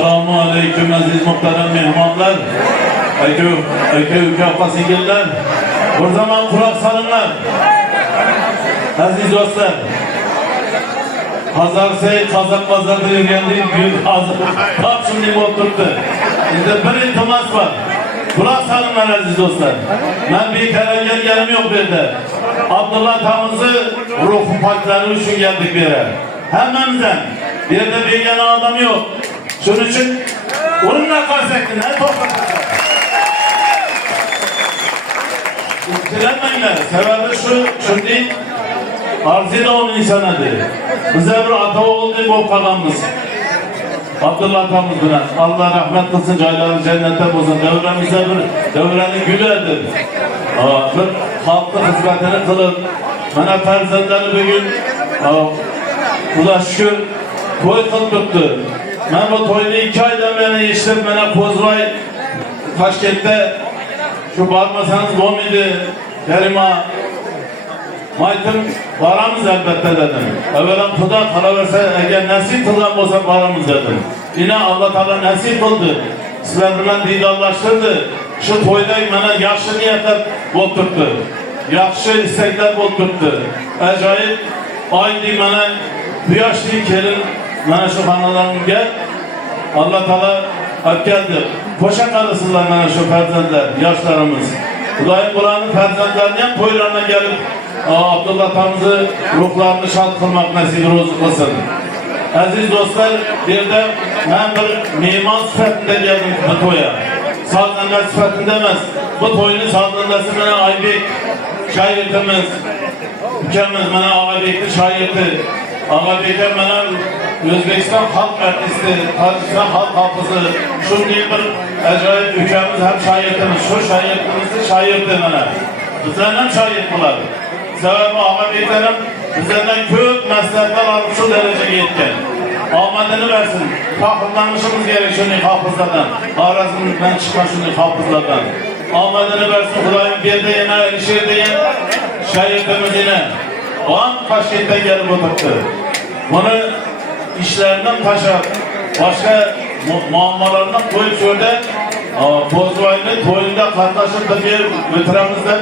Esselamu Aleyküm aziz muhterem mehmanlar, aka uka singillar, bir zaman kulak salınlar. Aziz dostlar, Hazarsay Kazak pazarda yürüyendiği gün hazır. Tam şimdi oturdu. Bizde bir iltimas var. Kulak salınlar aziz dostlar. Ben bir kere gelgelim yok bir de. Abdullah Tamız'ı ruhu pakları için geldik bir yere. Hemimizden. Bir de bir yana adam yok. Şunun için onunla karşılaştın. Ne toplatacak? Direnmeyin. Sebebi şu değil. Arzıyla onun insanıdır. Bize bir ata oğul değil bu kalanımız. Abdullah Tamız bilen. Allah rahmet kılsın, cayları cennette bulsun. Devremize bir devrenin gülüdür. Bir halkın hizmetini kılıp, bana ferzendleri bir gün kula şükür toy kıldırdı. Ben bu toyunu 2 aydan beri işledim. Bana Kozvay Taşkent'te şu barmasanız bom idi. Kerima Maytım varamız elbette dedim. Evvelen kuda kalaverse eğer nasip kılan olsa varamız dedim. Yine Allah Teala nasip kıldı. Sizler bilen didallaştırdı. Şu toyda bana yaxşı niyetler boldurdu. Yaxşı istekler boldurdu. Acayip aynı bana bu yaşlı gelin bana şu hanalarım gel. Allah Teala hep geldi. Koşa kalısınlar bana şu ferzendler, yaşlarımız. Kudayın Kur'an'ın ferzendlerinin toylarına gelip Abdullah Tamız'ı ruhlarını şad kılmak nasip kılsın. Aziz dostlar, bir de ben bir mimar sıfatında geldim bu toya. Sazlanlar sıfatında demez. Bu toyunun sazlandası bana Aybek şairimiz, mükemmel bana Aybek'li şairdi. Aybek'e bana Özbekistan halk artisti, Tacikistan halk hafızı, şu bir acayip ülkemiz hem şairimiz, şu şairimizi şairdi bana. Bizlerden şair bunlar. Sebebi Aybeklerim bizlerden köp meslekler alıp şu dereceye yetken. Ahmet'ini versin. Hafızlanmışımız gerek şunu hafızlardan. Arazımızdan çıkan şunu hafızlardan. Ahmet'ini versin. Kudayım bir de yine erişir deyin. Şairimiz yine. O an Taşkent'e gelip oturttu. Bunu işlerinden taşar. Başka muammalarından koyup şöyle Bozvay'ın toyunda katlaşıp da bir götüremizde.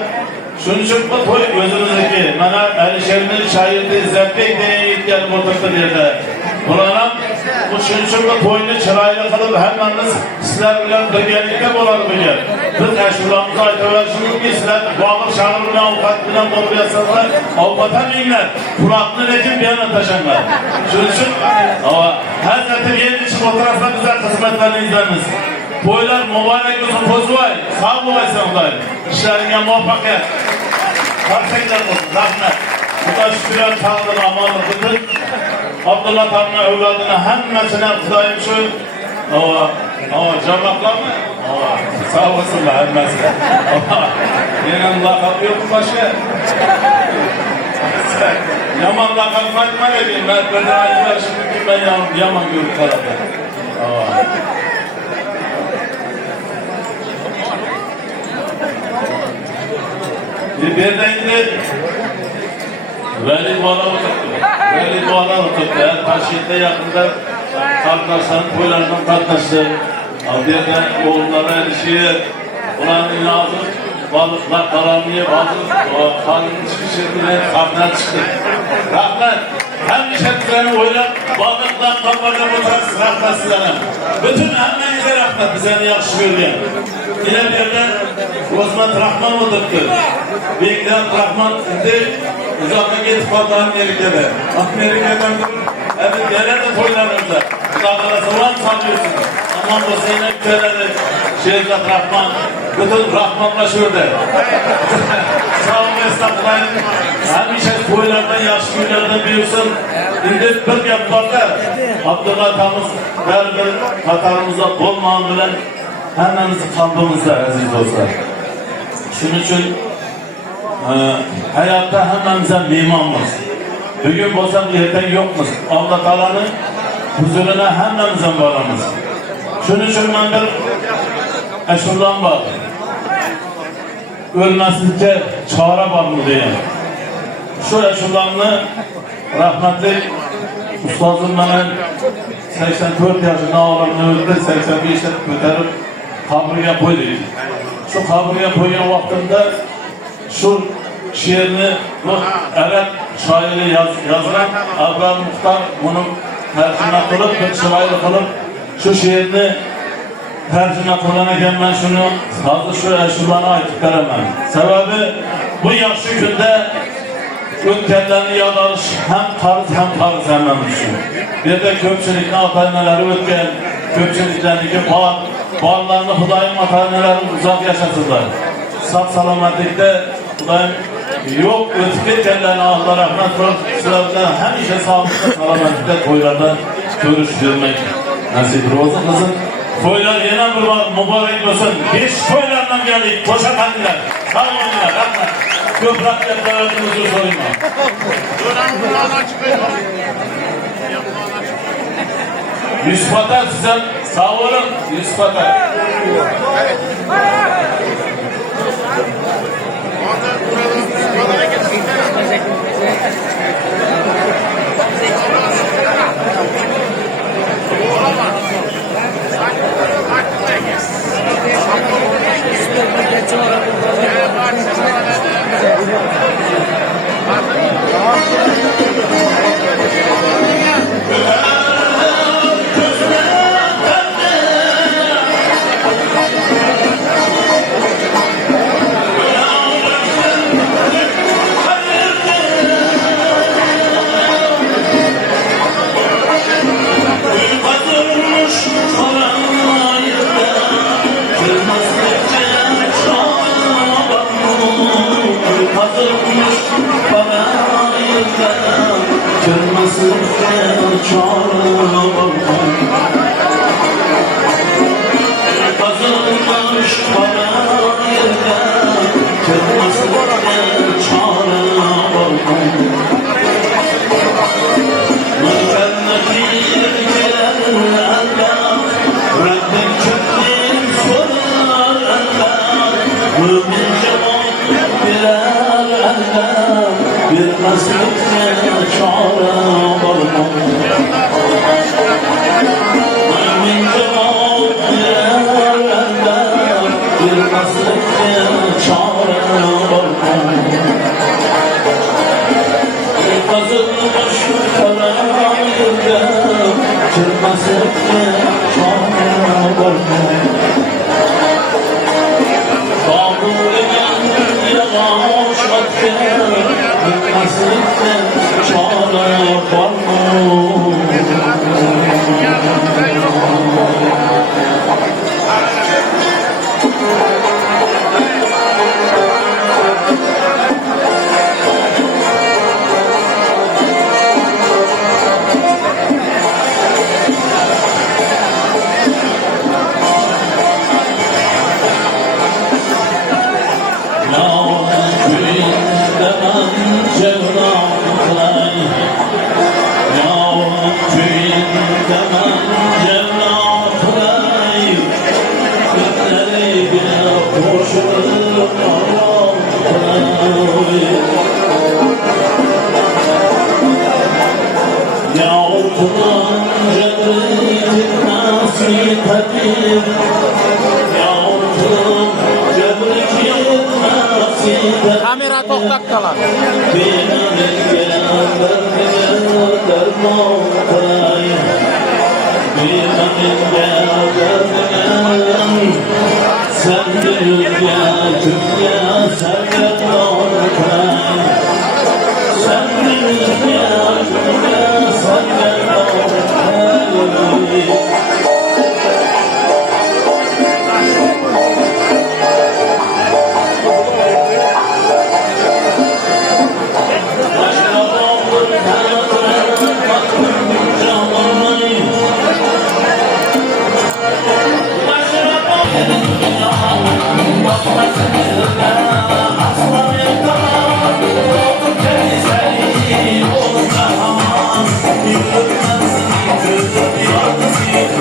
Şunun için bu toy gözümüzdeki, bana Alişer'in şairdi, İzzet Bey diye gelip oturttu diye de. Buranın, bu şunun için bu toyunu çırayla kalıp hemimiz sizler bilen dögelikte olalım bilir. Biz eşrulamızı aytıversiniz ki sizler bağır şağırına avukat bilen doğru yasalar, avukata miyinler, Kur'an'ın ekim bir yana taşanlar. Şunun için, Hazreti bir için fotoğrafla güzel kısmetlerini izleriniz. Toylar mübarek olsun Kozvay, sağ olaysan olayım. İşlerine muvaffakiyet. Karşıyla olsun, rahmet. Bu da şükürler Tanrı'nın amanlıkıdır. Abdullah Tanrı'nın evladına hemmesine kudayım şu cevaplar mı? Sağ olsunlar hemmesine. Yine lakap yok mu başka? Yaman lakap Fatıma ne diyeyim? Ben de ayılar şimdi ben yaman görüp tarafta. Birden indir. Veli Doğan'a oturttu. Veli Doğan'a oturttu. Taşkent'te yakında kardeşlerin toylarından kardeşti. Birden oğullara erişiyor. Ulan inazı balıklar kalanmıyor. Bazı kanın çıkışırdı. Kapıdan çıktı. Rahmet. Hem işletkilerini oylar. Balıklar kapıdan oturası rahmet sizlere. Bütün emmenize rahmet. Bize yakışı görüyor. Yine birden Osman Rahman oturttu. Bekler Rahman indi. Uzakta gitip Allah'ın Amerika'da. Amerika'dan evet nerede toylarınızda? Uzaklara soğan sallıyorsunuz. Aman bu sene ülkeleri Şehzat Rahman. Bütün Rahman'la şurada. Sağ olun esnaflar. Hemşe toylardan, yaş günlerden büyüksün. İndi bir yapmakta. Abdullah Tamız berber Katarımıza bolmağın bilen hemimiz kalbimizde aziz dostlar. Şunun için hayatta hemimize mimanımız. Bugün olsa bir yerden yokmuş. Allah Teala'nın huzuruna hemimizden varımız. Şunun için ben bir eşurdan var. Ölmesizce çare var mı diye. Şu eşurdanını rahmetli Ustazım benim 84 yaşında oğlanı öldü, 85'te götürüp kabriye koyduk. Şu kabriye koyulan vaktinde şu şiirini bu Erek şairi yazılan Abraham Muhtar bunu tercüme kılıp, bir şair kılıp şu şiirini tercüme kılınırken ben şunu hazır şu eşulana aytıp veremem. Sebebi bu yaxşı günde ötkenlerini yadalış hem karız hemen düşün. Bir de köpçülükle ataneleri ötken, köpçülüklerindeki bağlarını Hudayım ataneleri uzak yaşasınlar. Sağ salametlikte Hudayım yok ötkenlerini Allah rahmet kılıp sıradan hemşe sağlıkta salametlikte koylardan görüş görmek nasiptir olsun kızım. Koylar yine bir mübarek olsun. Hiç koylardan geldik. Boşa kandiler. Sağ olunlar. Rahmet. Köprak yapılarımızı sorayım. Yusuf Atar size sağ olun. Yusuf Atar. Kamera toktak kalan. Thank you.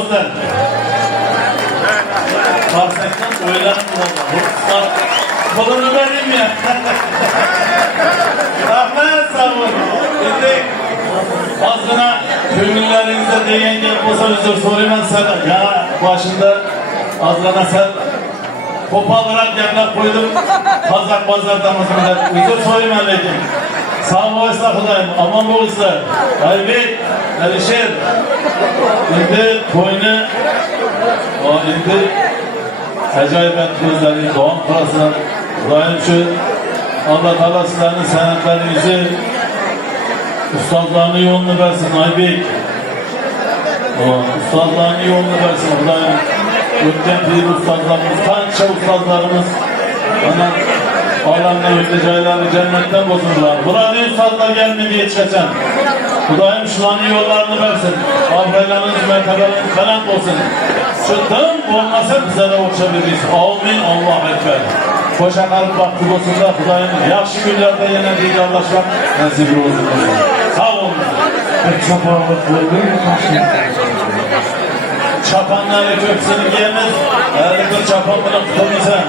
dostlar. Bahsettim, oylarım bulalım. Kolunu vereyim ya. Rahmet sağ olun. Şimdi azına köylülerinize değen gelip olsa özür sorayım ben sana. Ya başında azına sen kopalırak yerler koydum. Kazak pazardan özür sorayım ben dedim. Sağ ol estağfurullah. Aman bu usta. Aybek, Alişer. Şimdi koyunu şimdi acayip etkileri Doğan Pırası'nın Ibrahim şu Allah Teala sizlerin senetlerinizi ustazlarını yolunu versin Aybek. Ustazlarını yolunu versin Ibrahim. Ötken bir ustazlarımız, tança ustazlarımız ondan alemden ötecayları cennetten bozuldular. Burada ustazlar gelmedi hiç geçen. Kudayım şulanın yollarını versin. Abileriniz, mertebeleriniz falan olsun. Çıktım olmasa bize de uçabiliriz. Amin. Allah ekber. Koşa kalıp vakti olsun da Kudayım yakşı günlerde yine değil Allah'şak nasip olsun. Sağ olun. Çapanları köksünü giyemez. Eğer çapan bunu tutamaysa.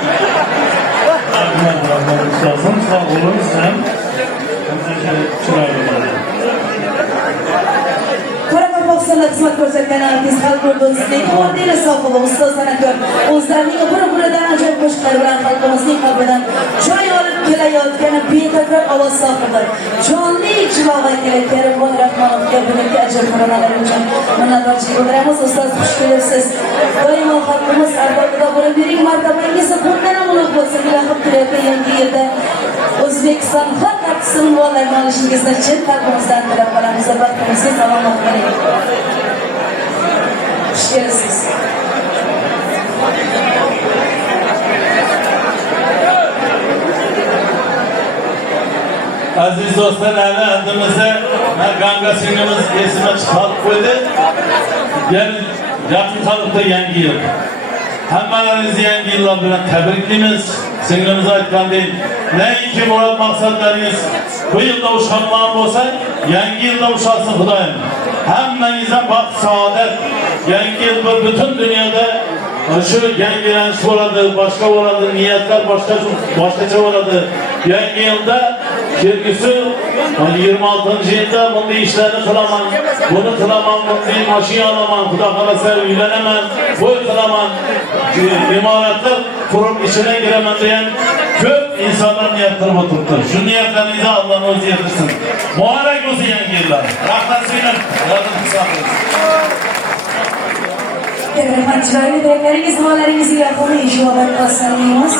Sağ olun sen. Sanat hizmet ko'rsatgan artist xalq o'rtasida ordeni sohibi ustoz san'atkor o'zlarining bir-biridan ajoyib qo'shiqlari bilan xalqimizning qalbidan joy olib kelayotgan betakror ovoz sohibi jonli ijro vakili Karimjon Rahmonovga bugungi ajablanmalar uchun minnatdorchilik bildiramiz. Ustoz xush kelibsiz. Doimo xalqimiz ardog'ida bo'lib yuring. Martabangiz bundan ham ulug' bo'lsin. Ilahim kelayotgan yangi yilda O'zbekiston xalq artisti unvonlarini olishingizni chin qalbimizdan tilab qolamiz. Baxtimizga salomat bo'ling. Xush kelibsiz. Aziz dostlar, adımızda Ganga singimiz esime çıkartıp koydu. Yakın kalıpta yangi yıl. Hammalarınızı yangi yıllar bilen tebriklimiz. Singlimize aytkan değil. Neyinki murat maksatlarınız bu yılda uşanmağın olsa yangi yılda uşaksın Hudayım. Hemmenize bak saadet. Yangi yıl bütün dünyada şu yangilen şu oladı, başka oladı, niyetler başkaça oladı. Yangi yılda kirgisi 26. yılda bunu işlerini kılaman, bunu kılaman, bunu maşıyı alaman, Huda kalasa üylenemem, bu kılaman, imaretler kurup içine giremem diyen köp insanlar niyetlerini oturttu. Şu niyetlerinizi Allah'ın özü yetirsin. Muharek olsun yangi yıllar. Rahmet suyunun, Allah'ın misafiriz. Terima kasih. Dilekleriniz, dualarınızı yapın. İnşallah kazanırız.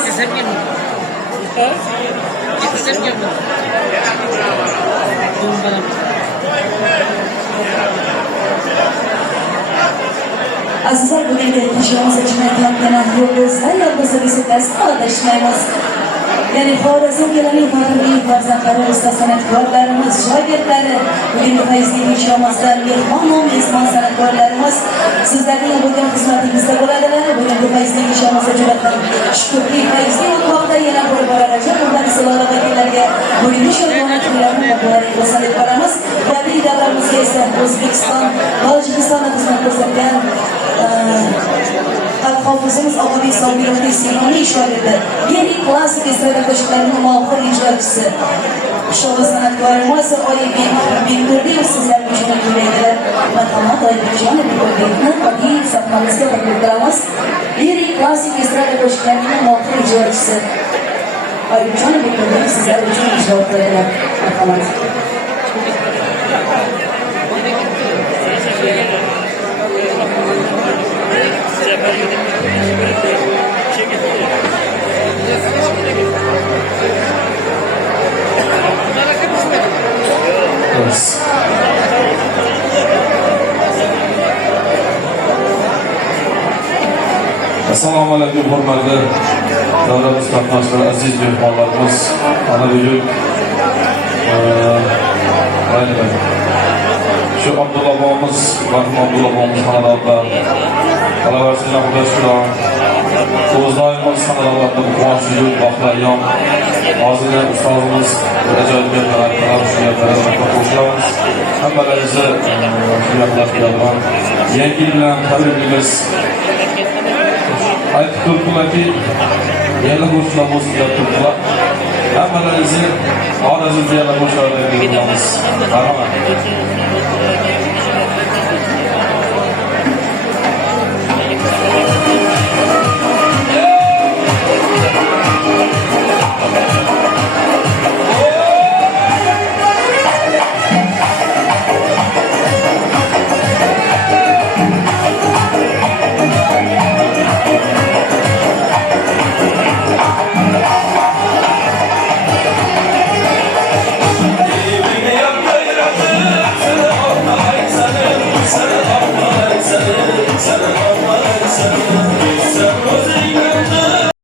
Azizlar, bugün gelişimiz için yapılan yolculuğuzda yolculuğu bisiklet paylaşmayız. Yani Xorazm yılının fatihli farzandları, usta sanatkorlarımız, şagirdleri, bugün feyizli işimizde mehmon ve mezman sanatkorlarımız sizlerin bugün hizmetinizde bo'ladilar. Bugün bu feyizli işimizde juda ham shukrli feyizli o'tmoqda yana bo'lib borajak. Bundan silahlı vakillerge bugün iş o'rganishlarni muborak bo'lsin deb qolamiz. Badiiy davramizga esa O'zbekiston, Tojikistonda xizmat ko'rsatgan hafızımız Abdülhamid Sobirovning sevimli şagirdi. Yeni klasik estrada qo'shiqlarining mohir ijrochisi. Sho'x san'atkorimiz Oybek Bekturdiyev sizlar uchun kuylaydilar. Marhamat Oybekjon Bekturdievni badiiy sahnamizga taklif qilamiz. Yeni klasik estrada qo'shiqlarining mohir ijrochisi Oybekjon Bekturdiyev sizlar uchun ijro qiladilar. Marhamat. Assalomu alaykum hurmatli davlat qatnashchilari, aziz mehmonlarimiz, ana bugun şu Abdullah babamız, rahim Abdullah babamız xonadonlar, qolaversin Xudo shukr. O'zlaringiz xonadonlarda bu quvonchli vaqtlar ayyom. Hozirda ustozimiz ajoyib gaplar, shu gaplarga qo'shilamiz. hammalarimizni shu yoqlardan yangi yil bilan tabriklaymiz. Aytib turibdilarki, yana qo'shiqlar bo'lsin deb turibdilar. Hammalarimizni orasida yana qo'shiqlar deb bilamiz. Marhamat.